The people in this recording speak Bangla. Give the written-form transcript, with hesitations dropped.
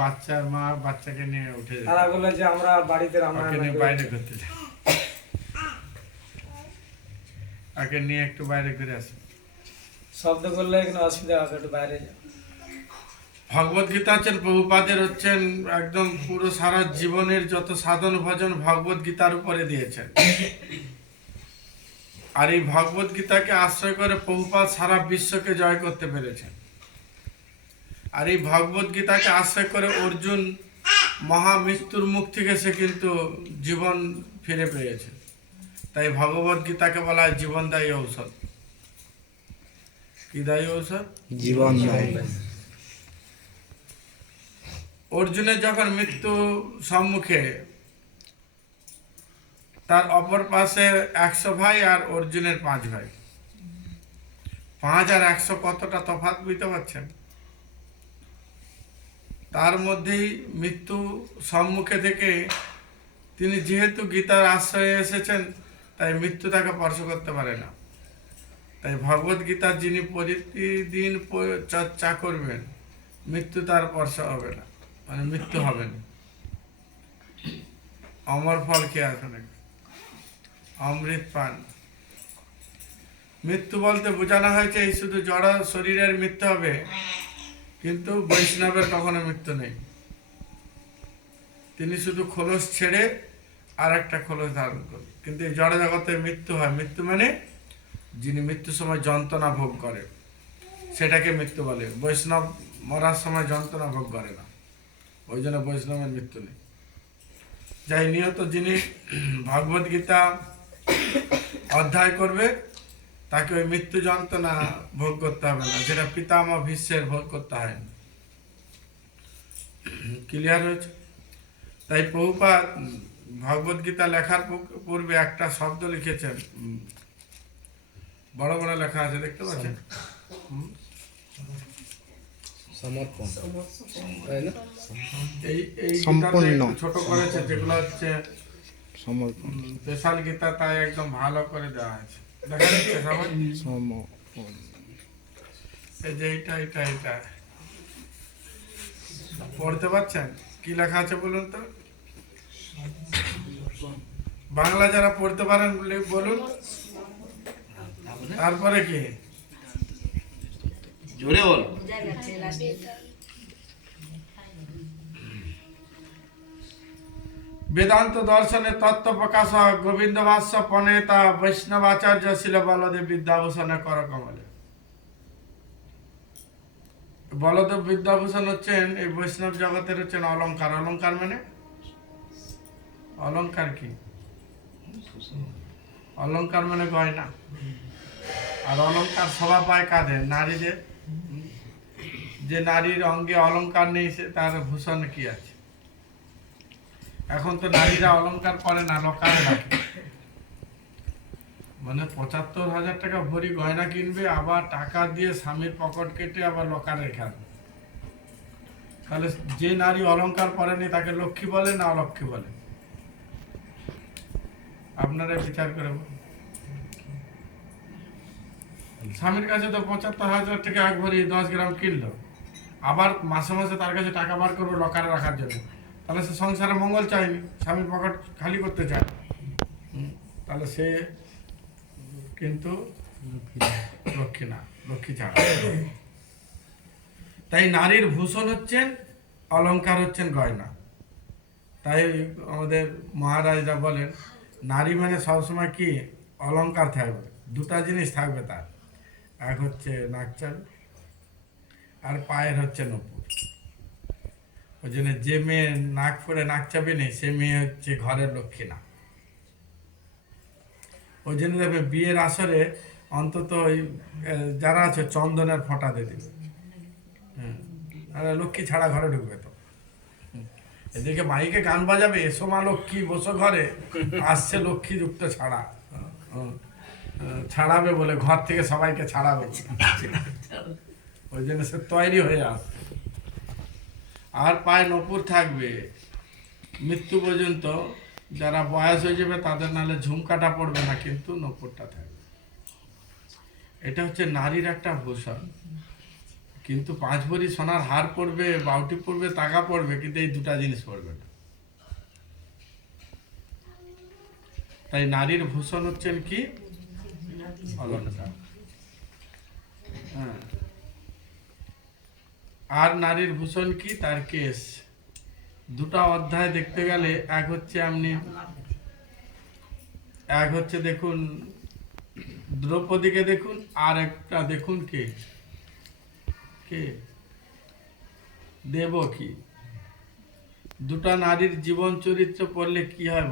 বাচ্চার মা বাচ্চাকে নিয়ে উঠে যেত, তারা বলে যে আমরা বাড়িতে ওকে রান্না নিয়ে বাইরে ঘুরতে যাই, ওকে নিয়ে একটু বাইরে ঘুরে আসে। শব্দ করলে কোনো অসুবিধা হবে, একটু বাইরে যাও। ভগবত গীতা হচ্ছেন প্রভুপাদের হচ্ছেন একদম পুরো সারা জীবনের যত সাধন ভজন ভগবত গীতার উপরে দিয়েছেন। আর এই ভগবত গীতাকে আশ্রয় করে প্রভুপাদ সারা বিশ্বকে জয় করতে পেরেছেন। আর এই ভগবত গীতাকে আশ্রয় করে অর্জুন মহামৃত্যুর মুখ থেকে সে কিন্তু জীবন ফিরে পেয়েছে। তাই ভগবত গীতাকে বলা হয় জীবনদায়ী ঔষধ। কি দায়ী ঔষধ? জীবনদায়ী। অর্জুনের যখন মৃত্যু সম্মুখে, তার অপর পাশে 100 ভাই আর অর্জুনের 5 ভাই। 5 আর 100 কতটা তফাৎ বুঝতে পারছেন? তার মধ্যেই মৃত্যু সম্মুখে থেকে তিনি যেহেতু গীতার আশ্রয়ে এসেছেন, তাই মৃত্যু তাকে স্পর্শ করতে পারে না। তাই ভগবত গীতার যিনি প্রতিদিন চর্চা করবেন, মৃত্যু তার স্পর্শ হবে না, মানে মৃত্যু হবে না। অমর ফল খেয়ে আসেন, অমৃত পান। মৃত্যু বলতে বোঝানো হয়েছে এই শুধু জড় শরীরের মৃত্যু হবে, কিন্তু বৈষ্ণবের কখনো মৃত্যু নেই। তিনি শুধু খোলস ছেড়ে আর একটা খোলস ধারণ করেন। কিন্তু এই জড় জগতে মৃত্যু হয়। মৃত্যু মানে যিনি মৃত্যুর সময় যন্ত্রণা ভোগ করে, সেটাকে মৃত্যু বলে। বৈষ্ণব মরার সময় যন্ত্রণা ভোগ করে না, ওই জন্য বৈষ্ণবের মৃত্যু নেই। যাই নিয়ত যিনি ভগবত গীতা অধ্যায় করবে, তাকে ওই মৃত্যু যন্ত্রণা ভোগ করতে হবে না, যেটা পিতামহ ভীষ্মের ভোগ করতে হয় না। ক্লিয়ার হয়েছে? তাই প্রভুপাদ ভগবত গীতা লেখার পূর্বে একটা শব্দ লিখেছেন, বড় বড় লেখা আছে, দেখতে পাচ্ছেন? সমর্পণ। এই এই সম্পূর্ণ। গীতাতে ছোট করেছে, যেগুলো হচ্ছে সমর্পণ। স্পেশাল গীতা, তাই একদম ভালো করে দেওয়া আছে। দেখা যাচ্ছে সবাই? সমর্পণ। এই যে এইটা এইটা এইটা পড়তে পারছেন? কি লেখা আছে বলুন তো? বাংলা যারা পড়তে পারেন বলুন। তারপরে কি? জোরে বল। বেদান্ত দর্শনে তত্ত্ব প্রকাশক গোবিন্দ ভাষ্য প্রণেতা বৈষ্ণবাচার্য শিল বলদেব বিদ্যাভূষণের করকমলে। বলদেব বিদ্যাভূষণ হচ্ছেন এই বৈষ্ণব জগতের হচ্ছেন অলংকার। অলংকার মানে অলংকার কি? অলংকার মানে গয়না। আর অলংকার শোভা পায় কাদের? নারীদের। যে নারীর অঙ্গে অলংকার নেই, সে তার ভূষণ কি আছে? এখন তো নারীরা অলংকার করে না, লকারে রাখে। মানে ৭৫,০০০ টাকা ভরি গয়না কিনবে, আবার টাকা দিয়ে স্বামীর পকেট কেটে আবার লকারে রেখে আসবে। তাহলে যে নারী অলংকার পরেনি তাকে লক্ষ্মী বলে না অলক্ষ্মী বলে? আপনারা বিচার করে বলুন। স্বামীর কাছে তো ৭৫,০০০ টাকা এক ভরি 10 গ্রাম কিনলো, আবার মাসে মাসে তার কাছে টাকা বার করবে লকারে রাখার জন্য। তাহলে সে সংসারে মঙ্গল চায়নি, স্বামীর পকেট খালি করতে চায়। তাহলে সে কিন্তু লক্ষ্মী না, লক্ষ্মী ছাড়া। তাই নারীর ভূষণ হচ্ছেন অলংকার, হচ্ছেন গয়না। তাই আমাদের মহারাজরা বলেন নারী মানে সবসময় কি অলংকার থাকবে, দুটা জিনিস থাকবে তার। এক হচ্ছে নাকচাবি, আর পায়ের হচ্ছে নূপুর। ওই জন্য যে মেয়ে নাক ফুড়ে নাকচাবি নেই, সে মেয়ে হচ্ছে ঘরের লক্ষ্মী না। ওই জন্য দেখবে বিয়ের আসরে অন্তত ওই যারা আছে চন্দনের ফোঁটা দিয়ে দিবে। লক্ষ্মী ছাড়া ঘরে ঢুকবে তো। এদিকে মাইকে গান বাজাবে, এসো মা লক্ষ্মী বসো ঘরে, আসছে লক্ষ্মী যুক্ত ছাড়া। ছাড়াবে বলে ঘর থেকে সবাইকে ছাড়াবে, ওই জন্য সে তৈরি হয়ে আসবে। আর পায়ে নপুর থাকবে মৃত্যু পর্যন্ত। যারা বয়স হয়ে যাবে তাদের নালে ঝুমকাটা পড়বে না, কিন্তু নপুরটা থাকবে। এটা হচ্ছে নারীর একটা ভূষণ। কিন্তু 5 ভরি সোনার হার পরবে, বাউটি পরবে, টাকা পরবে, কিন্তু এই দুটা জিনিস পরবে না। তাই নারীর ভূষণ হচ্ছেন কি? অলংকার। হ্যাঁ। আর নারীর ভূষণ কি? তার কেশ। দুটা অধ্যায় দেখতে গেলে এক হচ্ছে দেখুন দ্রৌপদীকে দেখুন, আর একটা দেখুন কে কে দেবকী। দুটা নারীর জীবন চরিত্র পড়লে কি হয়